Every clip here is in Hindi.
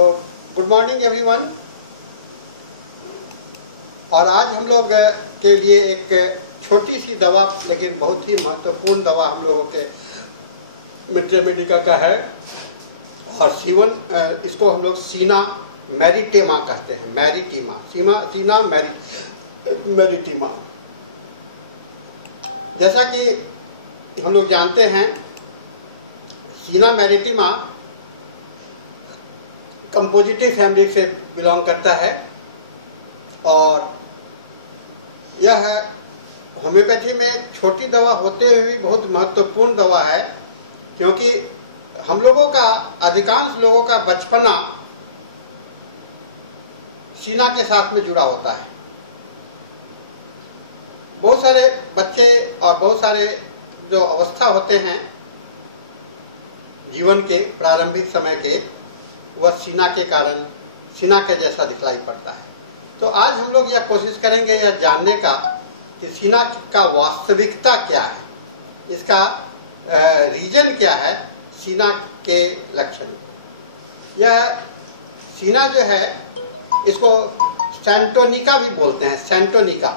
तो गुड मॉर्निंग एवरीवन। और आज हम लोग के लिए एक छोटी सी दवा लेकिन बहुत ही महत्वपूर्ण दवा हम लोगों के मिट्रे मेडिका का है। और इसको हम लोग सीना मैरिटेमा कहते हैं। सीना मैरिटेमा। जैसा कि हम लोग जानते हैं, सीना मैरिटेमा कंपोजिटिव फैमिली से बिलोंग करता है और यह होम्योपैथी में छोटी दवा होते हुए भी बहुत महत्वपूर्ण दवा है, क्योंकि हम लोगों का अधिकांश लोगों का बचपना सीना के साथ में जुड़ा होता है। बहुत सारे बच्चे और बहुत सारे जो अवस्था होते हैं जीवन के प्रारंभिक समय के, वह सीना के कारण सीना के जैसा दिखलाई पड़ता है। तो आज हम लोग यह कोशिश करेंगे यह जानने का कि सीना का वास्तविकता क्या है, इसका रीजन क्या है, सीना के लक्षण। यह सीना जो है इसको सेंटोनिका भी बोलते हैं। सेंटोनिका,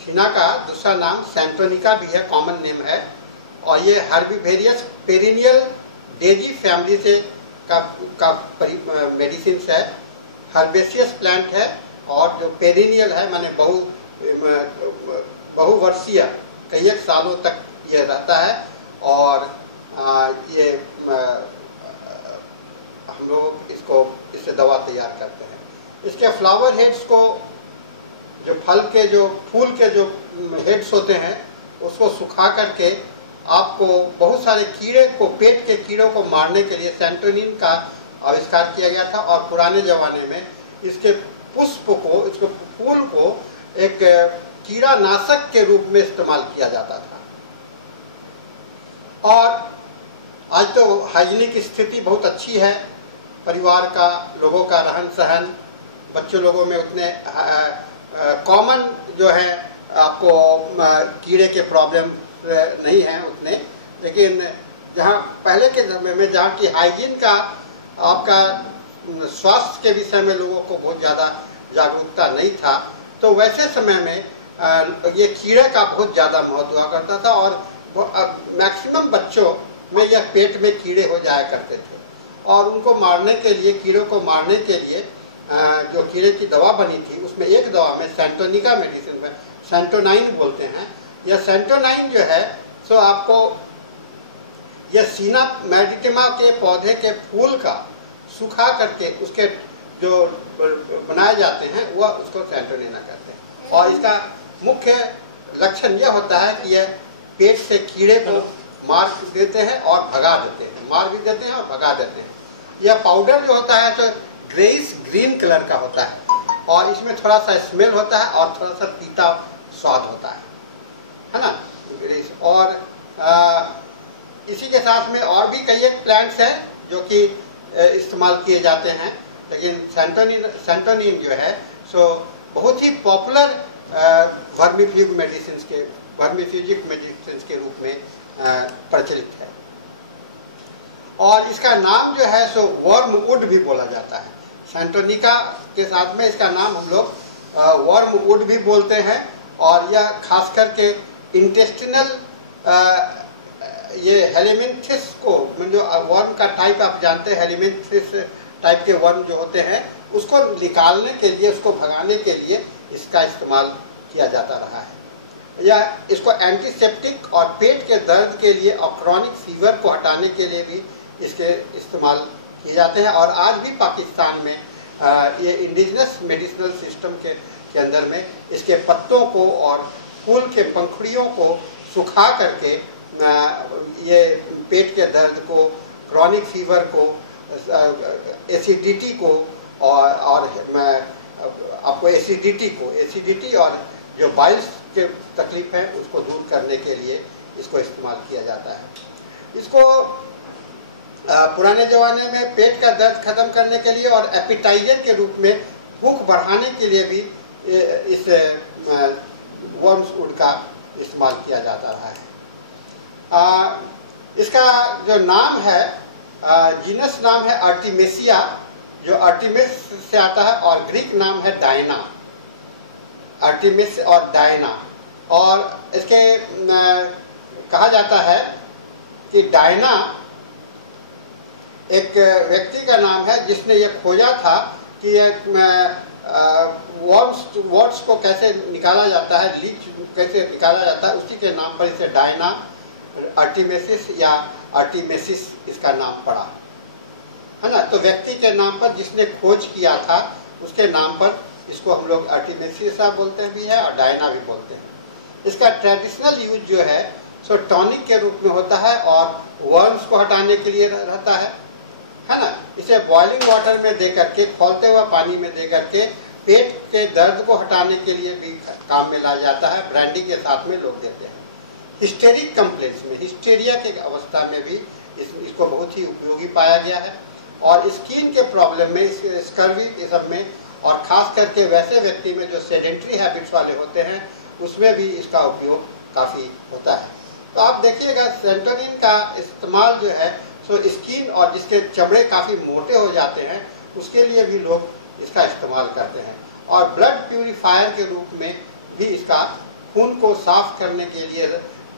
सीना का दूसरा नाम सेंटोनिका भी है, कॉमन नेम है। और ये हर्बिवेरियस पेरिनियल डेजी फैमिली से का मेडिसिन है। हर्बेसियस प्लांट है और जो पेरिनियल है माने बहुवर्षीय, कई एक सालों तक ये रहता है। और ये हम लोग इससे दवा तैयार करते हैं। इसके फ्लावर हेड्स को, जो फूल के जो हेड्स होते हैं, उसको सुखा करके आपको बहुत सारे कीड़े को, पेट के कीड़ों को मारने के लिए सेंटोनिन का आविष्कार किया गया था। और पुराने जमाने में इसके इसके फूल को एक कीड़ानाशक के रूप में इस्तेमाल किया जाता था। और आज तो हाइजीनिक स्थिति बहुत अच्छी है, परिवार का, लोगों का रहन सहन, बच्चों लोगों में उतने कॉमन जो है आपको कीड़े के प्रॉब्लम नहीं हैं उतने। लेकिन जहाँ पहले के समय में जहाँ की हाइजीन का, आपका स्वास्थ्य के विषय में लोगों को बहुत ज़्यादा जागरूकता नहीं था, तो वैसे समय में ये कीड़े का बहुत ज़्यादा महत्व हुआ करता था। और मैक्सिमम बच्चों में यह पेट में कीड़े हो जाया करते थे। और उनको मारने के लिए, कीड़ों को मारने के लिए जो कीड़े की दवा बनी थी, उसमें एक दवा में सेंटोनिका मेडिसिन में सेंटोनाइन बोलते हैं। यह सेंटोनाइन जो है सो आपको यह सीना मैरिटेमा के पौधे के फूल का सुखा करके उसके जो बनाए जाते हैं वह उसको सेंटोनिना कहते हैं। और इसका मुख्य लक्षण यह होता है कि यह पेट से कीड़े को मार देते हैं और भगा देते हैं, मार भी देते हैं और भगा देते हैं। यह पाउडर जो होता है तो ग्रेइश ग्रीन कलर का होता है और इसमें थोड़ा सा स्मेल होता है और थोड़ा सा तीता स्वाद होता है ना। और इसी के साथ में और भी कई एक प्लांट्स हैं जो कि इस्तेमाल किए जाते हैं। लेकिन सेंटोनिन जो है सो बहुत ही पॉपुलर वर्मीफ्यूजिक मेडिसिन के रूप में प्रचलित है। और इसका नाम जो है सो वर्मवुड भी बोला जाता है। सेंटोनिका के साथ में इसका नाम हम लोग वर्मवुड भी बोलते हैं। और यह खास करके इंटेस्टिनल ये हेलिमिंथिस को, जो वर्म का टाइप आप जानते हैं, हेलिमिंथिस टाइप के वर्म जो होते हैं, उसको निकालने के लिए, उसको भगाने के लिए इसका इस्तेमाल किया जाता रहा है। या इसको एंटीसेप्टिक और पेट के दर्द के लिए और क्रॉनिक फीवर को हटाने के लिए भी इसके इस्तेमाल किए जाते हैं। और आज भी पाकिस्तान में ये इंडिजिनस मेडिसिनल सिस्टम के अंदर में इसके पत्तों को और फूल के पंखुड़ियों को सुखा करके ये पेट के दर्द को, क्रॉनिक फीवर को, एसिडिटी को और आपको एसिडिटी और जो बाइल्स के तकलीफ है उसको दूर करने के लिए इसको इस्तेमाल किया जाता है। इसको पुराने ज़माने में पेट का दर्द खत्म करने के लिए और एपिटाइजर के रूप में भूख बढ़ाने के लिए भी इस वर्म्सवुड का इस्तेमाल किया जाता रहा है। इसका जो नाम है जीनस नाम है आर्टिमेसिया, जो आर्टिमिस से आता है, और ग्रीक नाम है डायना, आर्टिमिस और डायना। और इसके कहा जाता है कि डायना एक व्यक्ति का नाम है जिसने ये खोजा था कि वर्ड्स को कैसे निकाला जाता है, लीच कैसे निकाला जाता है, उसी के नाम पर इसे डायना आर्टिमेसिस या आर्टिमेसिस इसका नाम पड़ा, है ना। तो व्यक्ति के नाम पर जिसने खोज किया था उसके नाम पर इसको हम लोग आर्टिमेसिसा बोलते भी है और डायना भी बोलते हैं। इसका ट्रेडिशनल यूज जो है सो टॉनिक के रूप में होता है और वर्म्स को हटाने के लिए रहता है ना। इसे बॉइलिंग वाटर में दे करके, खौलते हुए पानी में दे करके पेट के दर्द को हटाने के लिए भी काम में लाया जाता है। ब्रांडी के साथ में लोग देते हैं। हिस्टेरिक कंप्लेंट्स में, हिस्टेरिया के अवस्था में भी इसको बहुत ही उपयोगी पाया गया है। और स्किन के प्रॉब्लम में, स्कर्वी ये सब में, और खास करके वैसे व्यक्ति में जो सेडेंट्री हैबिट्स वाले होते हैं उसमें भी इसका उपयोग काफ़ी होता है। तो आप देखिएगा सेंटोनिन का इस्तेमाल जो है सो स्किन और जिसके चमड़े काफ़ी मोटे हो जाते हैं उसके लिए भी लोग इसका इस्तेमाल करते हैं। और ब्लड प्यूरिफायर के रूप में भी इसका, खून को साफ करने के लिए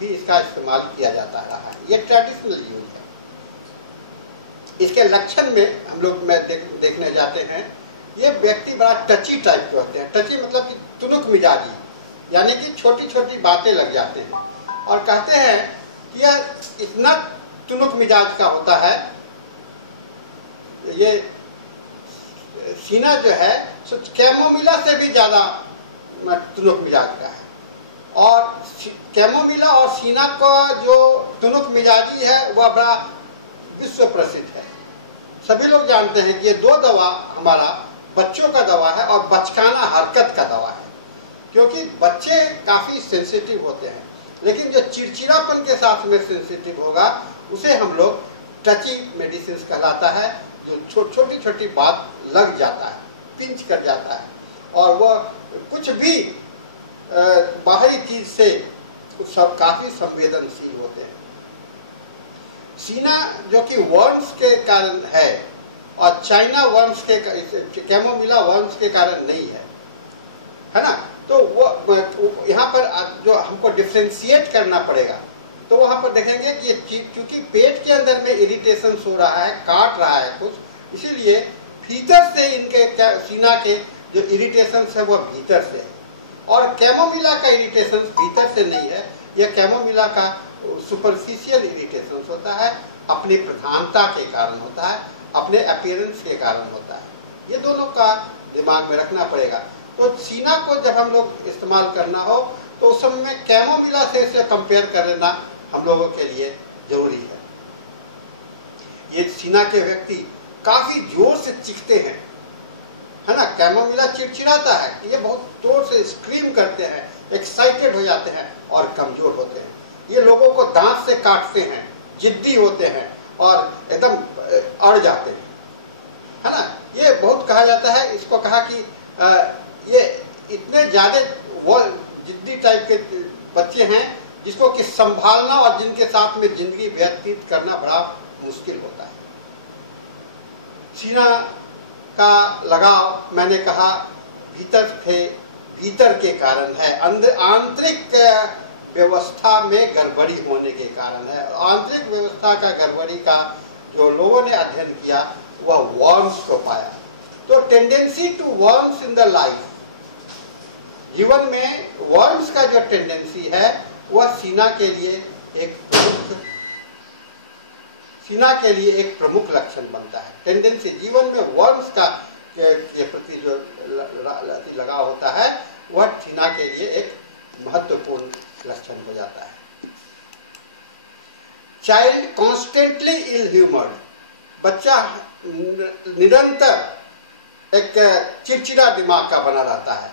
भी इसका इस्तेमाल किया जाता रहा है। ये ट्रेडिशनल यूज है। इसके लक्षण में हम लोग देखने जाते हैं, ये व्यक्ति बड़ा टची टाइप के होते हैं। टची मतलब कि तुनुक मिजाजी, यानी कि छोटी छोटी बातें लग जाते हैं। और कहते हैं कि यह इतना तुनुक मिजाज का होता है, ये सीना जो है सो कैमोमिला से भी ज़्यादा तुनुक मिजाज का है। और कैमोमिला और सीना का जो तुनुक मिजाजी है वह बड़ा विश्व प्रसिद्ध है। सभी लोग जानते हैं कि ये दो दवा हमारा बच्चों का दवा है और बचकाना हरकत का दवा है, क्योंकि बच्चे काफ़ी सेंसिटिव होते हैं, लेकिन जो चिड़चिड़ापन के साथ में सेंसिटिव होगा उसे हम लोग टची मेडिसिन कहलाता है, जो छोटी छोटी बात लग जाता है, पिंच कर जाता है, और वह कुछ भी बाहरी चीज से सब काफी संवेदनशील होते हैं। सीना जो कि वर्म्स के कारण है और चाइना वर्म्स के, कैमोमिला वर्म्स के कारण नहीं है ना। तो वो यहाँ पर जो हमको डिफ्रेंशिएट करना पड़ेगा, तो वहाँ पर देखेंगे कि क्योंकि पेट के अंदर में इरिटेशन हो रहा है, काट रहा है कुछ, इसीलिए भीतर से इनके सीना के जो इरिटेशन है वो भीतर से है। और कैमोमिला का इरिटेशन भीतर से नहीं है, यह कैमोमिला का सुपरफिशियल इरिटेशन होता है, अपनी प्रधानता के कारण होता है, अपने अपीयरेंस के कारण होता है। ये दोनों का दिमाग में रखना पड़ेगा। तो सीना को जब हम लोग इस्तेमाल करना हो तो उस समय कैमोमिला से इसे कंपेयर कर लेना हम लोगों के लिए जरूरी है। ये सीना के व्यक्ति काफी जोर से चीखते हैं, है ना। कैमोमिला चिड़चिड़ाता है, ये बहुत जोर से स्क्रीम करते हैं, एक्साइटेड हो जाते हैं और कमजोर होते हैं। ये लोगों को दांत से काटते हैं, जिद्दी होते हैं और एकदम अड़ जाते हैं, है ना। ये बहुत कहा जाता है, इसको कहा कि ये इतने ज्यादा वो जिद्दी टाइप के बच्चे हैं जिसको कि संभालना और जिनके साथ में जिंदगी व्यतीत करना बड़ा मुश्किल होता है। सीना का लगाव मैंने कहा भीतर के कारण है, आंतरिक व्यवस्था में गड़बड़ी होने के कारण है। आंतरिक व्यवस्था का गड़बड़ी का जो लोगों ने अध्ययन किया वह वर्म्स को पाया। तो tendency to worms in the life, जीवन में वर्म्स का जो टेंडेंसी है वह सीना के लिए एक प्रमुख लक्षण बनता है। टेंडेंसी जीवन में वर्म्स का के प्रति जो लगाव होता है वह सीना के लिए एक महत्वपूर्ण लक्षण हो जाता है। चाइल्ड कॉन्स्टेंटली इल ह्यूमर्ड, बच्चा निरंतर एक चिड़चिड़ा दिमाग का बना रहता है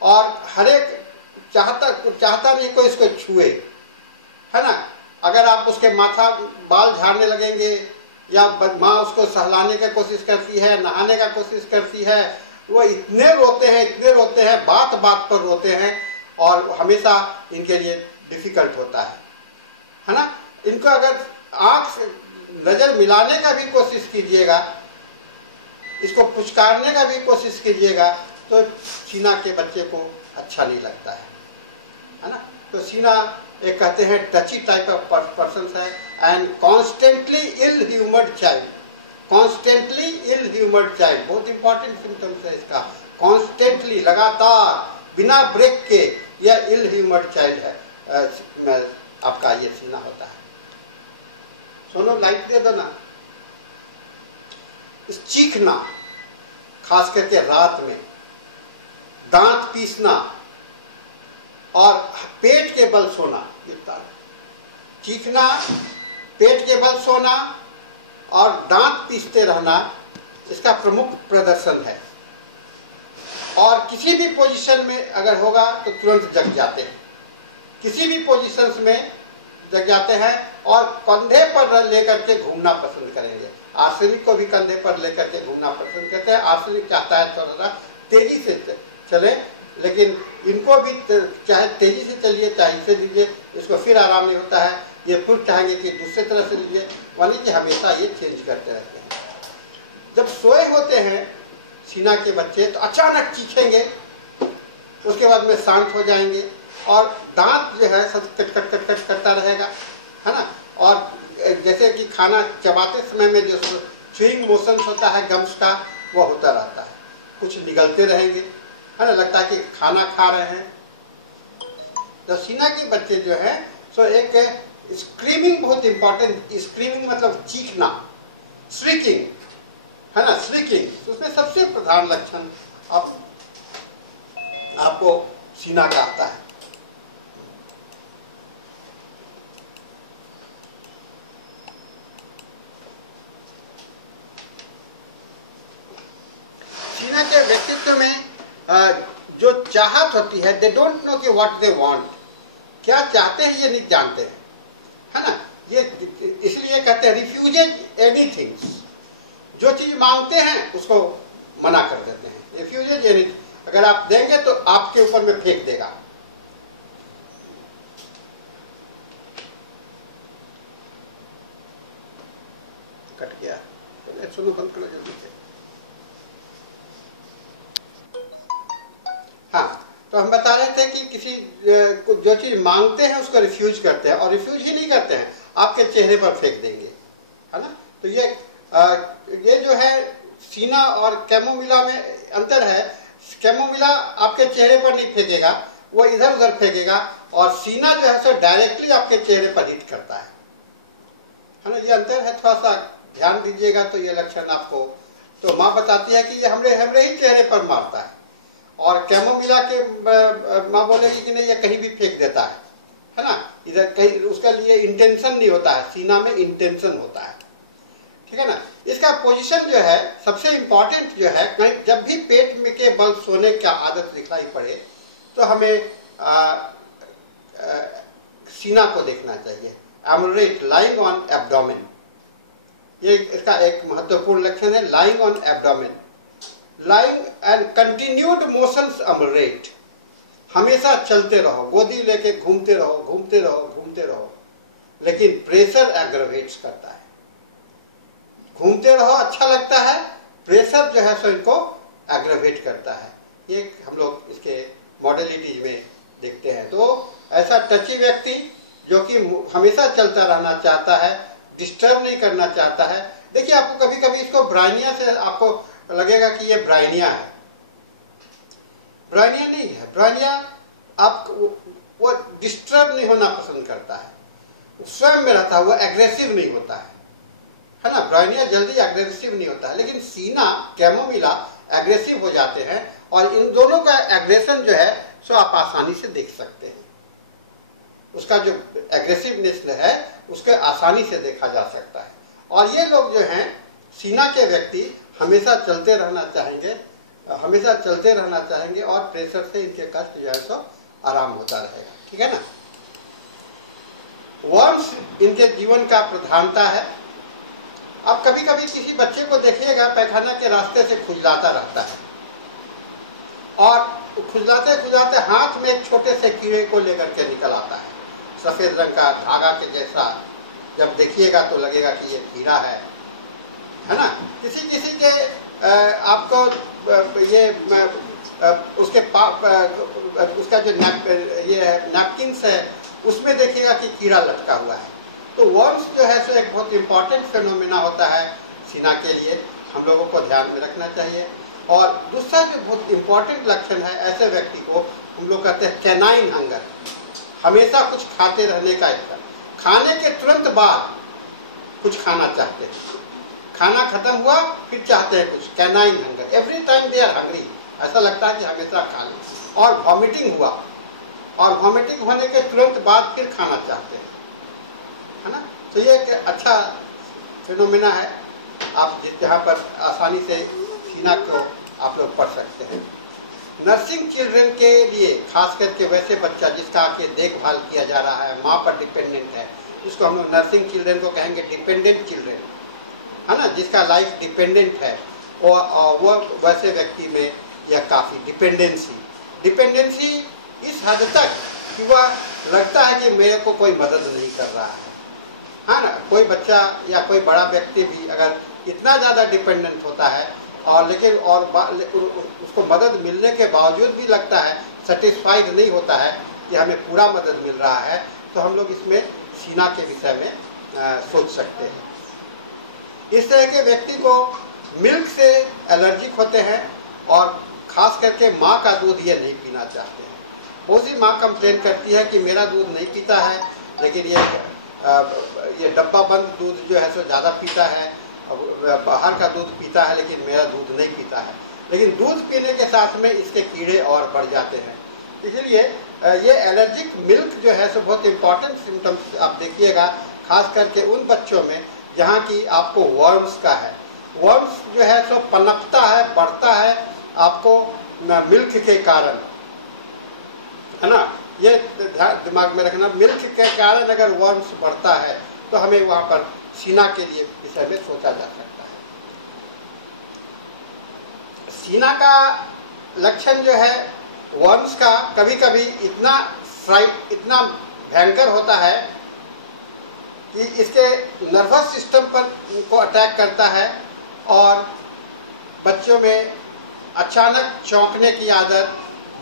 और हर एक चाहता नहीं कोई इसको छुए, है ना। अगर आप उसके माथा बाल झाड़ने लगेंगे या माँ उसको सहलाने की कोशिश करती है, नहाने का कोशिश करती है, वो इतने रोते हैं, बात बात पर रोते हैं और हमेशा इनके लिए डिफिकल्ट होता है ना। इनको अगर आँख नजर मिलाने का भी कोशिश कीजिएगा, इसको पुचकारने का भी कोशिश कीजिएगा, तो सीना के बच्चे को अच्छा नहीं लगता है ना। तो सीना एक कहते हैं टची टाइप ऑफ पर्सन है, and constantly ill humoured child, constantly ill humoured child, बहुत इंपॉर्टेंट सिम्टम्स है इसका। कॉन्स्टेंटली, लगातार, बिना ब्रेक के, यह इल ह्यूमर्ड चाइल्ड है, आपका ये सीना होता है। सोनो लाइट दे दो ना। चीखना, खास करके रात में, दांत पीसना और पेट के बल सोना, चीखना, पेट के बल सोना और दांत पीसते रहना, इसका प्रमुख प्रदर्शन है। और किसी भी पोजीशन में अगर होगा तो तुरंत जग जाते हैं, किसी भी पोजीशंस में जग जाते हैं, और कंधे पर लेकर के घूमना पसंद करेंगे। आर्सेनिक को भी कंधे पर लेकर के घूमना पसंद करते हैं। आर्सेनिक चाहता है थोड़ा सा तेजी से चले, लेकिन इनको भी चाहे तेजी से चलिए चाहे इसे लीजिए, इसको फिर आराम नहीं होता है। ये फिर चाहेंगे कि दूसरे तरह से लीजिए, यानी कि हमेशा ये चेंज करते रहते हैं। जब सोए होते हैं सीना के बच्चे तो अचानक चीखेंगे, उसके बाद में शांत हो जाएंगे, और दांत जो है सब कट कट कट कट करता रहेगा, है ना। और जैसे कि खाना चबाते समय में जो च्यूइंग मोशन होता है गम्स का, वो होता रहता है, कुछ निगलते रहेंगे, है ना, लगता है कि खाना खा रहे हैं। तो सीना के बच्चे जो है सो एक स्क्रीमिंग बहुत इंपॉर्टेंट, स्क्रीमिंग मतलब चीखना, श्रीकिंग, है ना, श्रीकिंग, उसमें सबसे प्रधान लक्षण आपको सीना का आता है। सीना के व्यक्तित्व में जो चाहत होती है, दे डोंट नो कि व्हाट दे वांट, क्या चाहते हैं ये नहीं जानते हैं, है ना। ये इसलिए कहते हैं रिफ्यूजेज एनीथिंग, जो चीज मांगते हैं उसको मना कर देते हैं। रिफ्यूजेज एनीथिंग, अगर आप देंगे तो आपके ऊपर में फेंक देगा। कट गया, सुनो, बंद करो जल्दी से। हाँ, तो हम बता रहे थे कि किसी जो चीज मांगते हैं उसको रिफ्यूज करते हैं, और रिफ्यूज ही नहीं करते हैं, आपके चेहरे पर फेंक देंगे, है ना। तो ये जो है सीना और कैमोमिला में अंतर है। कैमोमिला आपके चेहरे पर नहीं फेंकेगा, वो इधर उधर फेंकेगा, और सीना जो है सो डायरेक्टली आपके चेहरे पर हिट करता है ना। ये अंतर है, थोड़ा सा ध्यान दीजिएगा तो ये लक्षण आपको। तो माँ बताती है कि ये हमरे ही चेहरे पर मारता है, और कैमोमिला के माँ बोलेगी कि नहीं ये कहीं भी फेंक देता है ना, इधर कहीं, उसका लिए इंटेंशन नहीं होता है, सीना में इंटेंशन होता है, ठीक है ना। इसका पोजीशन जो है सबसे इंपॉर्टेंट जो है, कहीं जब भी पेट में के बल सोने की आदत दिखाई पड़े तो हमें सीना को देखना चाहिए। एमोरेट, लाइंग ऑन एब्डोमेन, ये इसका एक महत्वपूर्ण लक्षण है, lying on abdomen. Lying and continued motions अमरेट, हमेशा चलते रहो, गोदी लेके घूमते रहो घूमते रहो घूमते रहो, लेकिन प्रेशर एग्रवेट्स करता है। घूमते रहो अच्छा लगता है, प्रेशर जो है सो इनको एग्रवेट करता है। ये हम लोग इसके मॉडलिटीज में देखते हैं। तो ऐसा टची व्यक्ति जो कि हमेशा चलता रहना चाहता है, डिस्टर्ब नहीं करना चाहता है। देखिए आपको कभी कभी इसको ब्राइनिया से आपको लगेगा कि ये ब्राइनिया है, ब्राइनिया नहीं है। ब्राइनिया आप वो डिस्टर्ब नहीं होना पसंद करता है, स्वयं में रहता है, वो एग्रेसिव नहीं होता है ना। ब्राइनिया जल्दी एग्रेसिव नहीं होता है, लेकिन सीना, कैमोमिला एग्रेसिव हो जाते हैं, और इन दोनों का एग्रेशन जो है सो आप आसानी से देख सकते हैं। उसका जो एग्रेसिवनेस है उसके आसानी से देखा जा सकता है। और ये लोग जो हैं सीना के व्यक्ति हमेशा चलते रहना चाहेंगे, हमेशा चलते रहना चाहेंगे, और प्रेशर से इनके कष्ट जो है सो आराम होता रहेगा, ठीक है ना। वर्म्स इनके जीवन का प्रधानता है। अब कभी कभी किसी बच्चे को देखिएगा पैखाना के रास्ते से खुजलाता रहता है, और खुजलाते खुजलाते हाथ में एक छोटे से कीड़े को लेकर के निकल आता है, सफेद रंग का धागा के जैसा, जब देखिएगा तो लगेगा कि ये कीड़ा है ना। किसी किसी के आपको ये उसके उसका जो नैपकिन्स है उसमें देखिएगा कि कीड़ा लटका हुआ है। तो वर्म्स जो है सो एक बहुत इंपॉर्टेंट फिनोमेना होता है सीना के लिए, हम लोगों को ध्यान में रखना चाहिए। और दूसरा जो बहुत इंपॉर्टेंट लक्षण है, ऐसे व्यक्ति को हम लोग कहते हैं कैनाइन हंगर, हमेशा कुछ खाते रहने का इच्छा, खाने के तुरंत बाद कुछ खाना चाहते हैं, खाना खत्म हुआ फिर चाहते हैं कुछ, canine hunger, every time they are hungry, ऐसा लगता है कि हमेशा खा लें। और वॉमिटिंग हुआ, और वॉमिटिंग होने के तुरंत बाद फिर खाना चाहते हैं, है ना। तो ये एक अच्छा फिनोमेना है, आप जहाँ पर आसानी से सीना को आप लोग पढ़ सकते हैं। नर्सिंग चिल्ड्रन के लिए, खास करके वैसे बच्चा जिसका के देखभाल किया जा रहा है, माँ पर डिपेंडेंट है, इसको हम लोग नर्सिंग चिल्ड्रन को कहेंगे डिपेंडेंट चिल्ड्रन, है ना, जिसका लाइफ डिपेंडेंट है। और वो वैसे व्यक्ति में यह काफ़ी डिपेंडेंसी इस हद तक कि वह लगता है कि मेरे को कोई मदद नहीं कर रहा है ना। कोई बच्चा या कोई बड़ा व्यक्ति भी अगर इतना ज़्यादा डिपेंडेंट होता है और लेकिन उसको मदद मिलने के बावजूद भी लगता है, सेटिस्फाइड नहीं होता है कि हमें पूरा मदद मिल रहा है, तो हम लोग इसमें सीना के विषय में सोच सकते हैं। इस तरह के व्यक्ति को मिल्क से एलर्जिक होते हैं और ख़ास करके माँ का दूध ये नहीं पीना चाहते हैं। बहुत सी माँ कंप्लेन करती है कि मेरा दूध नहीं पीता है, लेकिन ये डब्बा बंद दूध जो है सो ज़्यादा पीता है, बाहर का दूध पीता है लेकिन मेरा दूध नहीं पीता है। लेकिन दूध पीने के साथ में इसके कीड़े और बढ़ जाते हैं। इसलिए ये एलर्जिक मिल्क जो है सो बहुत इंपॉर्टेंट सिम्टम्स आप देखिएगा, खास करके उन बच्चों में जहाँ की आपको वर्म्स का है। वर्म्स जो है सो पनपता है, बढ़ता है आपको मिल्क के कारण, है ना। ये दिमाग में रखना, मिल्क के कारण अगर वर्म्स बढ़ता है तो हमें वहाँ पर सीना के लिए विषय में सोचा जा सकता है। सीना का लक्षण जो है वर्म्स का कभी कभी इतना भयंकर होता है कि इसके नर्वस सिस्टम पर को अटैक करता है और बच्चों में अचानक चौंकने की आदत,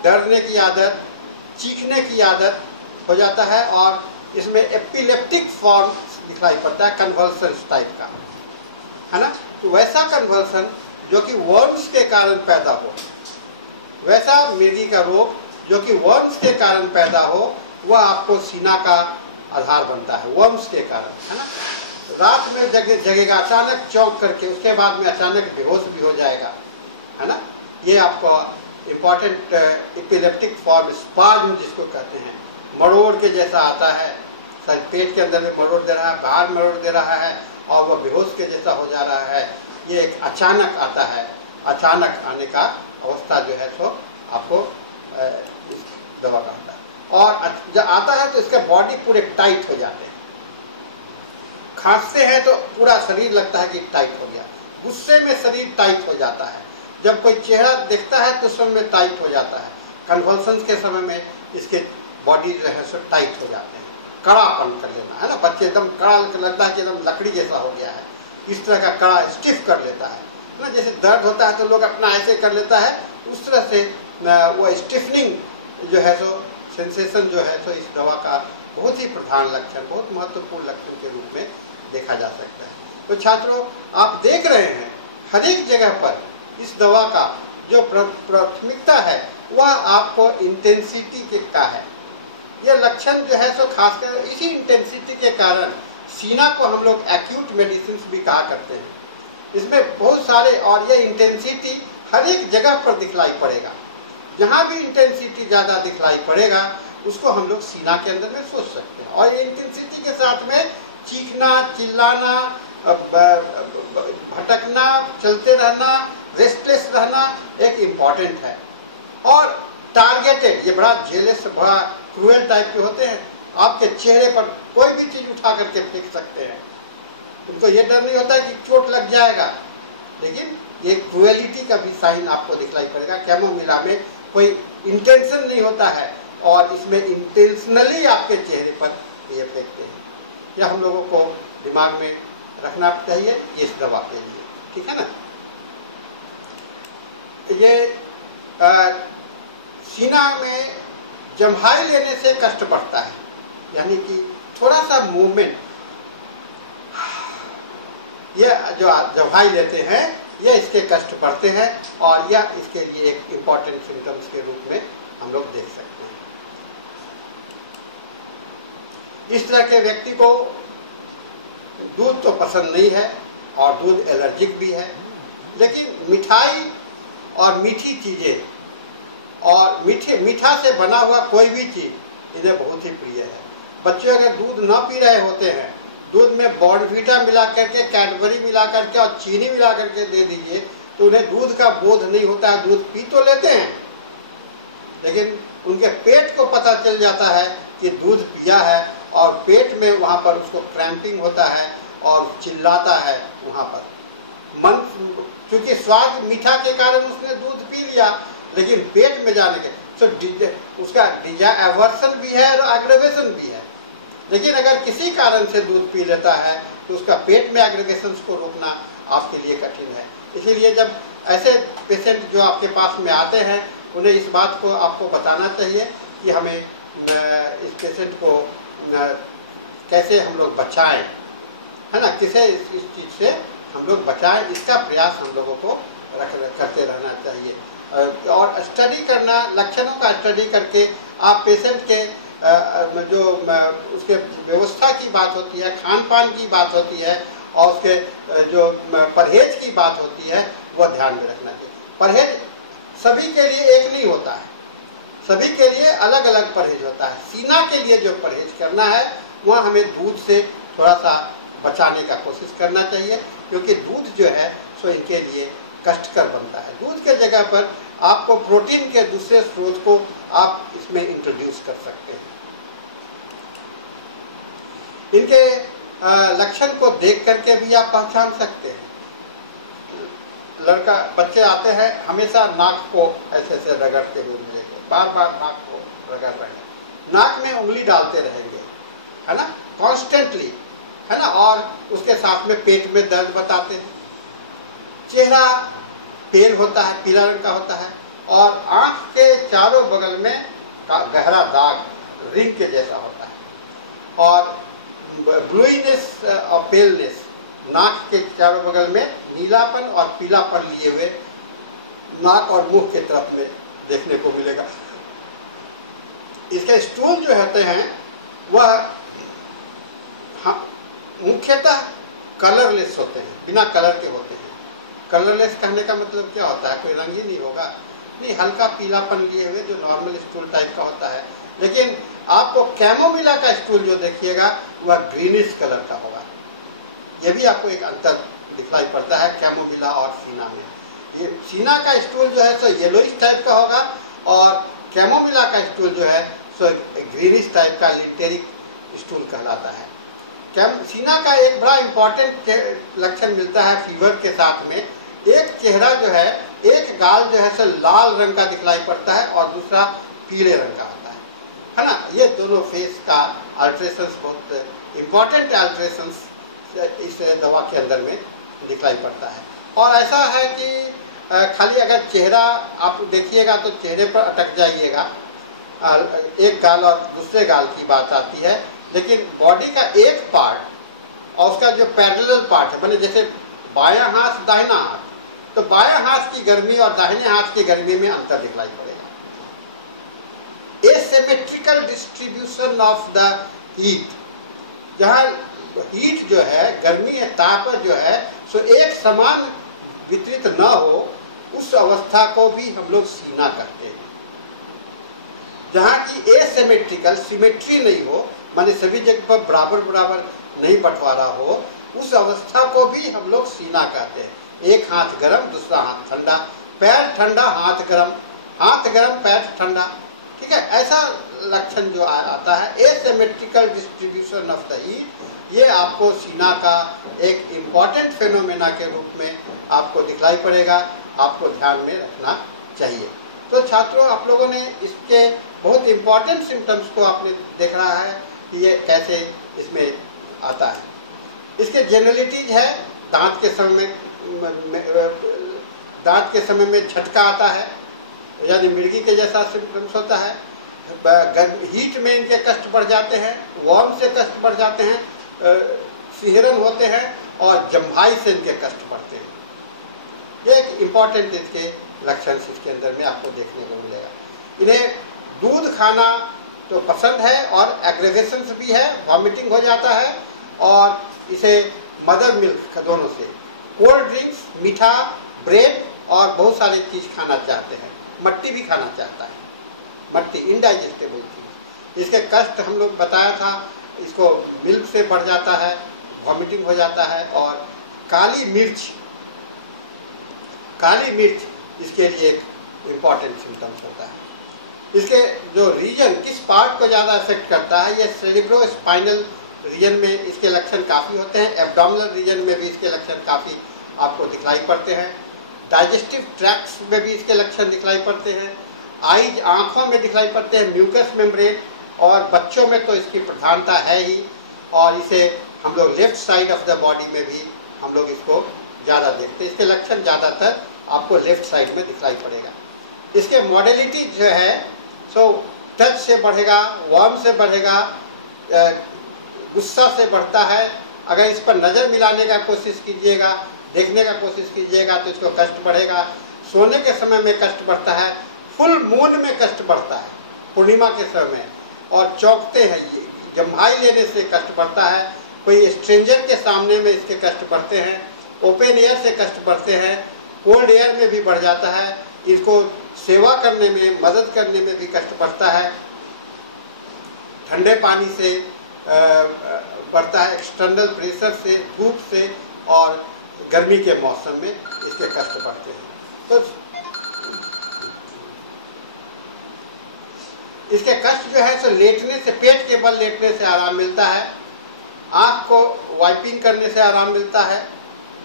डरने की आदत, चीखने की आदत हो जाता है और इसमें एपिलेप्टिक फॉर्म दिखाई पड़ता है, कन्वल्सन टाइप का, है ना। तो वैसा कन्वल्सन जो कि वर्म्स के कारण पैदा हो, वैसा मिर्गी का रोग जो कि वर्म्स के कारण पैदा हो, वह आपको सीना का आधार बनता है वर्म्स के कारण, है ना। रात में जगेगा अचानक चौंक करके, उसके बाद में अचानक बेहोश भी हो जाएगा, है ना। ये आपको इम्पॉर्टेंट एपिलेप्टिक फॉर्म, स्पाज्म जिसको कहते हैं, मरोड़ के जैसा आता है, सर पेट के अंदर में मरोड़ दे रहा है, बाहर मरोड़ दे रहा है और वह बेहोश के जैसा हो जा रहा है। ये एक अचानक आता है, अचानक आने का अवस्था जो है सो आपको इस दवा का होता है। और जब आता है तो इसके बॉडी पूरे टाइट हो जाते हैं, खांसते हैं तो पूरा शरीर लगता है कि टाइट हो गया, गुस्से में शरीर टाइट हो जाता है, जब कोई चेहरा दिखता है तो उस समय में टाइट हो जाता है, कन्वल्सन के समय में इसके बॉडी जो है सो टाइट हो जाते हैं, कड़ापन कर लेना, है ना। बच्चे एकदम कड़ा लगता है कि एकदम लकड़ी जैसा हो गया है, इस तरह का कड़ा स्टिफ कर लेता है ना। जैसे दर्द होता है तो लोग अपना ऐसे कर लेता है, उस तरह से वो स्टिफनिंग जो है सो सेंसेशन जो है सो इस दवा का बहुत ही प्रधान लक्षण, बहुत महत्वपूर्ण लक्षण के रूप में देखा जा सकता है। तो छात्रों, आप देख रहे हैं हर एक जगह पर इस दवा का जो प्राथमिकता है वह आपको इंटेंसिटी का है। यह लक्षण जो है सो खासकर इसी इंटेंसिटी के कारण सीना को हम लोग एक्यूट मेडिसिन भी कहा करते हैं। इसमें बहुत सारे, और यह इंटेंसिटी हर एक जगह पर दिखलाई पड़ेगा, जहाँ भी इंटेंसिटी ज़्यादा दिखलाई पड़ेगा उसको हम लोग सीना के अंदर में सोच सकते हैं। और ये इंटेंसिटी के साथ में चीखना, चिल्लाना, भटकना, चलते रहना, रेस्टलेस रहना एक इम्पॉर्टेंट है। और टारगेटेड, ये बड़ा जेलस, बड़ा क्रूएल टाइप के होते हैं, आपके चेहरे पर कोई भी चीज़ उठा करके फेंक सकते हैं, उनको ये डर नहीं होता है कि चोट लग जाएगा, लेकिन ये क्रूएलिटी का भी साइन आपको दिखलाई पड़ेगा। कैमोमिला में कोई इंटेंशन नहीं होता है और इसमें इंटेंशनली आपके चेहरे पर ये फेंकते हैं। यह हम लोगों को दिमाग में रखना चाहिए इस दवा के लिए, ठीक है ना। ये सीना में जम्हाई लेने से कष्ट बढ़ता है, यानी कि थोड़ा सा मूवमेंट, ये जो जम्हाई लेते हैं ये इसके कष्ट बढ़ते हैं और यह इसके लिए एक इम्पॉर्टेंट सिम्टम्स के रूप में हम लोग देख सकते हैं। इस तरह के व्यक्ति को दूध तो पसंद नहीं है और दूध एलर्जिक भी है, लेकिन मिठाई और मीठी चीज़ें और मीठा से बना हुआ कोई भी चीज़ इन्हें बहुत ही प्रिय है। बच्चे अगर दूध ना पी रहे होते हैं, दूध में बॉर्नवीटा मिला करके, कैडबरी मिला करके और चीनी मिला करके दे दीजिए तो उन्हें दूध का बोध नहीं होता है। दूध पी तो लेते हैं लेकिन उनके पेट को पता चल जाता है कि दूध पिया है और पेट में वहाँ पर उसको क्रैम्पिंग होता है और चिल्लाता है वहाँ पर। मन क्योंकि स्वाद मीठा के कारण उसने दूध पी लिया, लेकिन पेट में जाने के तो उसका एवर्सन भी है और एग्रेवेशन भी है। लेकिन अगर किसी कारण से दूध पी लेता है तो उसका पेट में एग्रीगेशन को रोकना आपके लिए कठिन है। इसीलिए जब ऐसे पेशेंट जो आपके पास में आते हैं उन्हें इस बात को आपको बताना चाहिए कि हमें इस पेशेंट को कैसे हम लोग बचाएं, है ना, किसे इस चीज़ से हम लोग बचाएं, इसका प्रयास हम लोगों को करते रहना चाहिए। और स्टडी करना, लक्षणों का स्टडी करके आप पेशेंट के जो उसके व्यवस्था की बात होती है, खान पान की बात होती है और उसके जो परहेज की बात होती है वह ध्यान में रखना चाहिए। परहेज सभी के लिए एक नहीं होता है, सभी के लिए अलग अलग परहेज होता है। सीना के लिए जो परहेज करना है वह हमें दूध से थोड़ा सा बचाने का कोशिश करना चाहिए, क्योंकि दूध जो है सो इनके लिए कष्टकर बनता है। दूध के जगह पर आपको प्रोटीन के दूसरे स्रोत को आप इसमें इंट्रोड्यूस कर सकते हैं। इनके लक्षण को देख करके भी आप पहचान सकते हैं। बच्चे आते हैं हमेशा नाक को ऐसे ऐसे रगड़ते हुए मिलेंगे, बार बार नाक को रगड़ रहे हैं, नाक में उंगली डालते रहेंगे, है ना, कॉन्स्टेंटली, है ना, और उसके साथ में पेट में दर्द बताते हैं। चेहरा पेल होता है, पीला रंग का होता है और आंख के चारों बगल में गहरा दाग रिंग के जैसा होता है और ब्लूइनेस और पेलनेस, नाक के चारों बगल में नीलापन और पीलापन लिए हुए नाक और मुंह के तरफ में देखने को मिलेगा। इसके स्टूल जो होते हैं वह मुख्यतः कलरलेस होते हैं, बिना कलर के होते हैं। कलरलेस कहने का मतलब क्या होता है, कोई रंग ही नहीं होगा, नहीं, हल्का पीलापन लिए हुए जो नॉर्मल स्टूल टाइप का होता है। लेकिन आपको कैमोमिला का स्टूल जो देखिएगा वह ग्रीनिश कलर का होगा। यह भी आपको एक अंतर दिखलाई पड़ता है कैमोमिला और सीना में। ये सीना का स्टूल जो है सो येलोइश टाइप का होगा और कैमोमिला का स्टूल जो है सो ग्रीनिश टाइप का लिंटेरिक स्टूल कहलाता है। सीना का एक बड़ा इंपॉर्टेंट लक्षण मिलता है फीवर के साथ में। एक चेहरा जो है, एक गाल जो है सो लाल रंग का दिखलाई पड़ता है और दूसरा पीले रंग का होता है ना। ये दोनों फेस का अल्ट्रेशंस बहुत इंपॉर्टेंट अल्ट्रेशंस इस दवा के अंदर में दिखलाई पड़ता है। और ऐसा है कि खाली अगर चेहरा आप देखिएगा तो चेहरे पर अटक जाइएगा, एक गाल और दूसरे गाल की बात आती है, लेकिन बॉडी का एक पार्ट और उसका जो पैरेलल पार्ट है, माने जैसे बायां हाथ दाहिना हाथ, तो बायां हाथ की गर्मी और दाहिने हाथ की गर्मी में अंतर दिखलाई पड़ेगा। Asymmetrical distribution of the heat, जहाँ हीट जो है, गर्मी या ताप जो है सो एक समान वितरित न हो, उस अवस्था को भी हम लोग सीना कहते हैं। जहाँ की एसिमेट्रिकल, सिमेट्री नहीं हो, माने सभी जगह पर बराबर बराबर नहीं बंटवारा हो, उस अवस्था को भी हम लोग सीना कहते हैं। एक हाथ गर्म, दूसरा हाथ ठंडा, पैर ठंडा, हाथ गर्म पैर ठंडा, ठीक है। ऐसा लक्षण जो आता है asymmetrical distribution of the heat, ये आपको सीना का एक इम्पॉर्टेंट फेनोमेना के रूप में आपको दिखलाई पड़ेगा, आपको ध्यान में रखना चाहिए। तो छात्रों, आप लोगों ने इसके बहुत इम्पॉर्टेंट सिम्टम्स को आपने देख रहा है कि ये कैसे इसमें आता है। इसके जेनरलिटीज है, दांत के समय में झटका आता है, यानी मिर्गी के जैसा सिम्टम्स होता है। हीट में इनके कष्ट बढ़ जाते हैं, वार्म से कष्ट बढ़ जाते हैं, सिहरन होते हैं और जम्भाई से इनके कष्ट बढ़ते हैं। ये एक इम्पॉर्टेंट इसके लक्षण इसके अंदर में आपको देखने को मिलेगा। इन्हें दूध खाना तो पसंद है और एग्रेवेशंस भी है, वॉमिटिंग हो जाता है, और इसे मदर मिल्क दोनों से, कोल्ड ड्रिंक्स, मीठा, ब्रेड और बहुत सारी चीज़ खाना चाहते हैं। मट्टी भी खाना चाहता है, मट्टी इनडाइजेस्टेबल चीज़। इसके कष्ट हम लोग बताया था, इसको मिल्क से बढ़ जाता है, वॉमिटिंग हो जाता है, और काली मिर्च इसके लिए एक इम्पॉर्टेंट सिम्टम्स होता है। इसके जो रीजन, किस पार्ट को ज़्यादा अफेक्ट करता है, ये सेरिब्रोस्पाइनल रीजन में इसके लक्षण काफ़ी होते हैं। एब्डोमिनल रीजन में भी इसके लक्षण काफ़ी आपको दिखलाई पड़ते हैं। डाइजेस्टिव ट्रैक्ट्स में भी इसके लक्षण दिखलाई पड़ते हैं। आईज, आँखों में दिखलाई पड़ते हैं, म्यूकस मेम्ब्रेन, और बच्चों में तो इसकी प्रधानता है ही, और इसे हम लोग left side of the body में भी हम लोग इसको ज़्यादा देखते हैं। इसके लक्षण ज़्यादातर आपको लेफ्ट साइड में दिखलाई पड़ेगा। इसके मॉडलिटी जो है सो टच से बढ़ेगा, वार्म से बढ़ेगा, गुस्सा से बढ़ता है। अगर इस पर नज़र मिलाने का कोशिश कीजिएगा, देखने का कोशिश कीजिएगा तो इसको कष्ट बढ़ेगा। सोने के समय में कष्ट बढ़ता है, फुल मून में कष्ट बढ़ता है, पूर्णिमा के समय, और चौंकते हैं, ये जम्हाई लेने से कष्ट बढ़ता है। कोई स्ट्रेंजर के सामने में इसके कष्ट बढ़ते हैं। ओपन एयर से कष्ट बढ़ते हैं, कोल्ड एयर में भी बढ़ जाता है। इसको सेवा करने में, मदद करने में भी कष्ट बढ़ता है। ठंडे पानी से बढ़ता है, एक्सटर्नल प्रेशर से, धूप से, और गर्मी के मौसम में इसके कष्ट बढ़ते हैं। तो इसके कष्ट जो है सो लेटने से, पेट के बल लेटने से आराम मिलता है। आँख को वाइपिंग करने से आराम मिलता है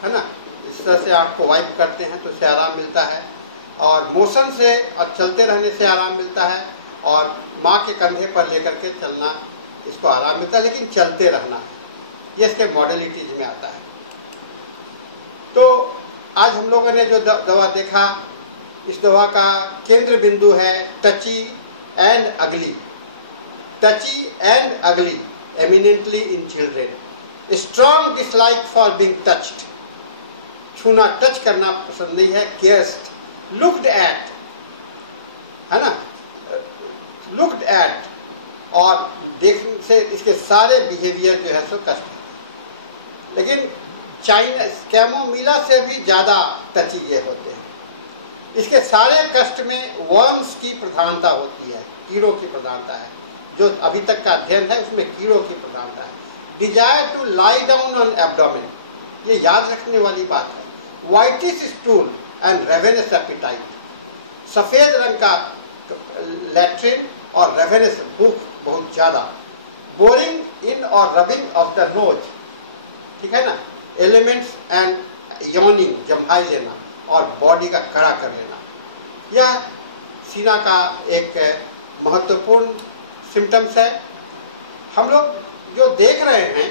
ना, इस तरह से आँख को वाइप करते हैं तो इससे आराम मिलता है। और मोशन से और चलते रहने से आराम मिलता है, और माँ के कंधे पर लेकर के चलना, इसको आराम मिलता है, लेकिन चलते रहना है, ये इसके मॉडलिटीज में आता है। तो आज हम लोगों ने जो दवा देखा, इस दवा का केंद्र बिंदु है टची एंड अगली। टची एंड अगली eminently in children. Strong dislike for being touched, छूना, टच करना पसंद नहीं है। केयर्ड, लुक्ड एट, है ना, लुक्ड एट, और देखने से इसके सारे बिहेवियर जो है सो कष्ट। लेकिन चाइना कैमोमिला से भी ज़्यादा टची ये होते हैं। इसके सारे कष्ट में वर्म्स की प्रधानता होती है, कीड़ों की प्रधानता है। जो अभी तक का अध्ययन है उसमें कीड़ों की प्रधानता है। Desire to lie down on abdomen, ये याद रखने वाली बात है। Whitish stool and ravenous appetite, सफ़ेद रंग का लैट्रिन और रेवेनस, भूख बहुत ज़्यादा। बोरिंग इन और रबिंग ऑफ द नोज, ठीक है ना, एलिमेंट्स एंड यॉनिंग, जम्हाई लेना, और बॉडी का कड़ा कर लेना, यह सीना का एक महत्वपूर्ण सिम्टम्स है। हम लोग जो देख रहे हैं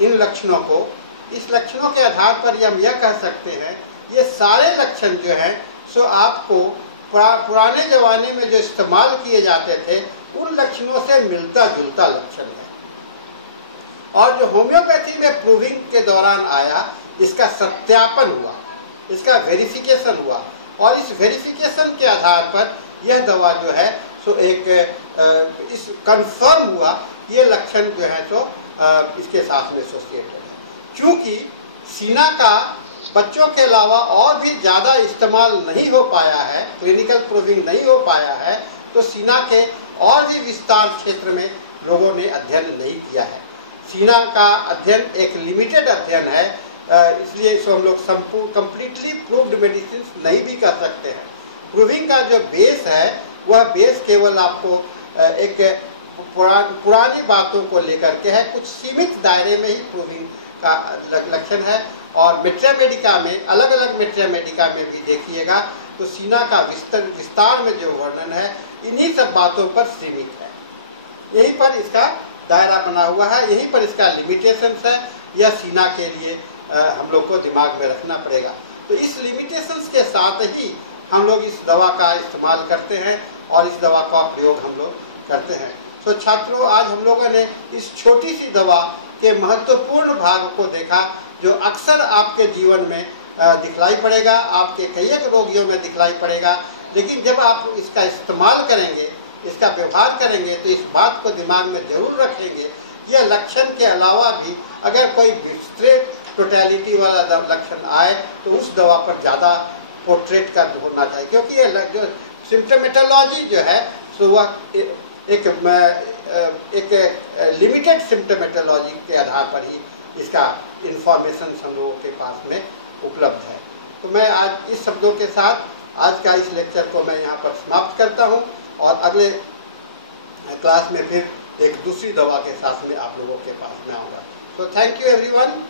इन लक्षणों को, इस लक्षणों के आधार पर हम यह कह सकते हैं ये सारे लक्षण जो हैं सो आपको पुराने ज़माने में जो इस्तेमाल किए जाते थे उन लक्षणों से मिलता जुलता लक्षण है। और जो होम्योपैथी में प्रूविंग के दौरान आया, इसका सत्यापन हुआ, इसका वेरिफिकेशन हुआ, और इस वेरिफिकेशन के आधार पर यह दवा जो है सो एक इस कंफर्म हुआ ये लक्षण जो है सो इसके साथ में एसोसिएटेड है। क्योंकि सीना का बच्चों के अलावा और भी ज़्यादा इस्तेमाल नहीं हो पाया है, क्लिनिकल प्रूविंग नहीं हो पाया है, तो सीना के और भी विस्तार क्षेत्र में लोगों ने अध्ययन नहीं किया है। सीना का अध्ययन एक लिमिटेड अध्ययन है, इसलिए इसको हम लोग कंप्लीटली प्रूव्ड मेडिसिन नहीं भी कर सकते हैं। प्रूविंग का जो बेस है वह बेस केवल आपको एक पुरानी बातों को लेकर के है, कुछ सीमित दायरे में ही प्रूविंग का लक्षण है। और मेट्रियामेडिका में, अलग अलग मेट्रियामेडिका में भी देखिएगा तो सीना का विस्तार में जो वर्णन है इन्हीं सब बातों पर सीमित है। यहीं पर इसका दायरा बना हुआ है, यहीं पर इसका लिमिटेशंस है। यह सीना के लिए हम लोग को दिमाग में रखना पड़ेगा। तो इस लिमिटेशंस के साथ ही हम लोग इस दवा का इस्तेमाल करते हैं और इस दवा का प्रयोग हम लोग करते हैं। तो छात्रों, आज हम लोगों ने इस छोटी सी दवा के महत्वपूर्ण भाग को देखा, जो अक्सर आपके जीवन में दिखलाई पड़ेगा, आपके कई एक रोगियों में दिखलाई पड़ेगा। लेकिन जब आप इसका इस्तेमाल करेंगे, इसका व्यवहार करेंगे, तो इस बात को दिमाग में जरूर रखेंगे, यह लक्षण के अलावा भी अगर कोई विस्तृत टोटलिटी वाला लक्षण आए तो उस दवा पर ज़्यादा पोर्ट्रेट कर होना चाहिए, क्योंकि ये जो सिम्टोमेटोलॉजी जो है सो वह एक लिमिटेड सिम्टोमेटोलॉजी के आधार पर ही इसका इंफॉर्मेशन हम लोगों के पास में उपलब्ध है। तो मैं आज इस शब्दों के साथ आज का इस लेक्चर को मैं यहाँ पर समाप्त करता हूँ और अगले क्लास में फिर एक दूसरी दवा के साथ में आप लोगों के पास में आऊँगा। So thank you everyone.